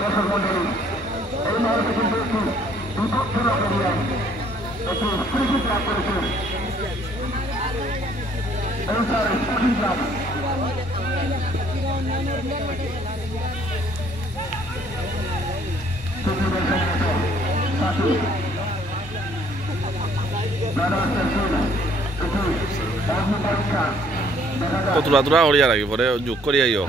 দর্শক মন্ডলী এই মুহূর্তে কিন্তু একটি বিপজ্জনক এরিয়ায় একটি স্প্রিকিং লাভ করেছে স্প্রিকিং লাভ কতটা দূরা করিয়া লাগি পরে যোগ করিয়া ইও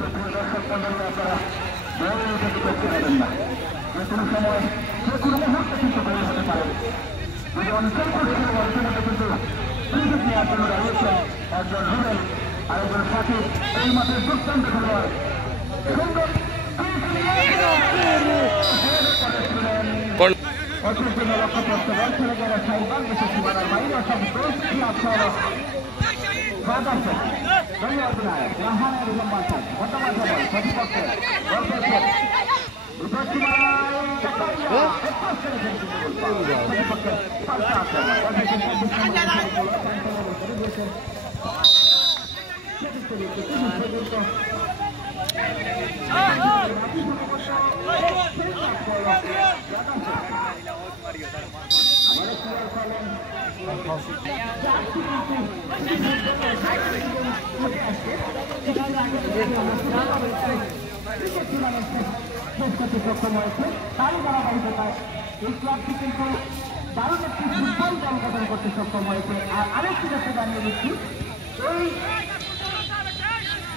দারুণ একটি ফুটবল দল গঠন করতে সক্ষম হয়েছে। আর আরেকটি ক্ষেত্রে জানিয়ে দিচ্ছি,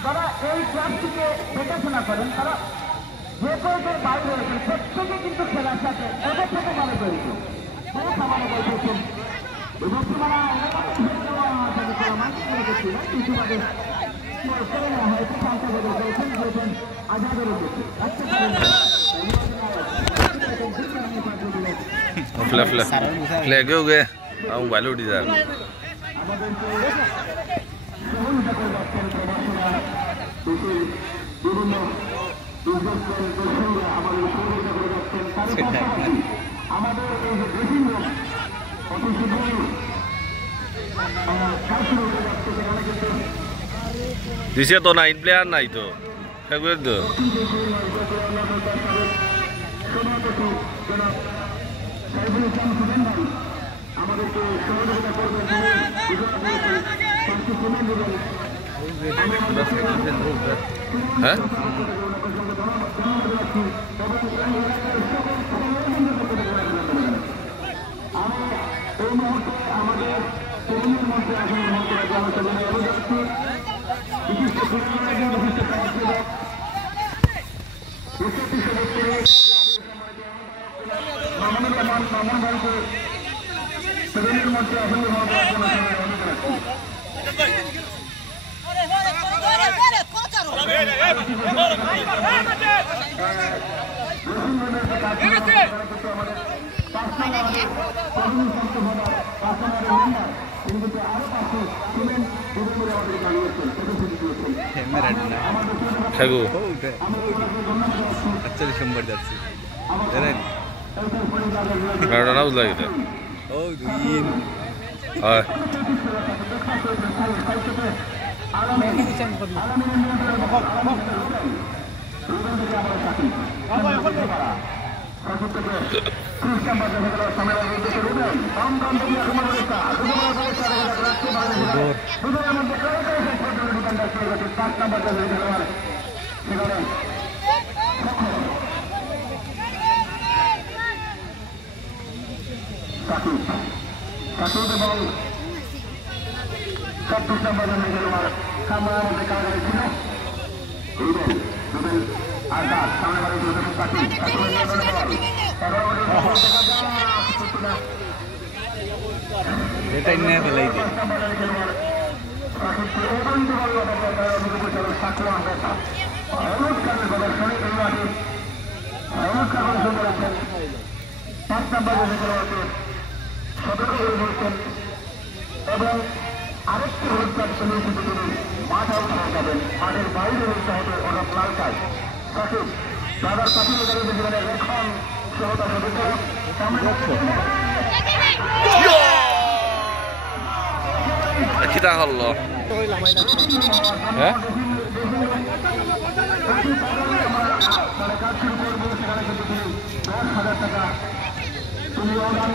যারা এই ক্লাবটিকে দেখাশোনা করেন তারা যে কয়েকজন বাইরে রয়েছেন প্রত্যেকে কিন্তু খেলার সাথে ওতপ্রোতভাবে জড়িত। খাবারে বলতেছেন फ्लैग हो गए मोबाइल उठी जा দিছে তো 9 প্লেয়ার নাই তো একবার তো আমাদেরকে সহযোগিতা করবেন হ্যাঁ এই মুহূর্তে আমাদের তরুণের মধ্যে আসলে মামুন ভাইকে তরুণের মধ্যে আসলে এবং আরেকটি হলুদ কার্ড পেলে কিন্তু তিনি মাঠে উঠে যাবেন। মাঠের বাইরে হতে হবে ওরা লাল কার্ড। সঠিক দাদার পাখির জীবনের এখন সহতা সদস্য kita halo eh কিন্তু তিনি 10,000 টাকা তিনি অনুদান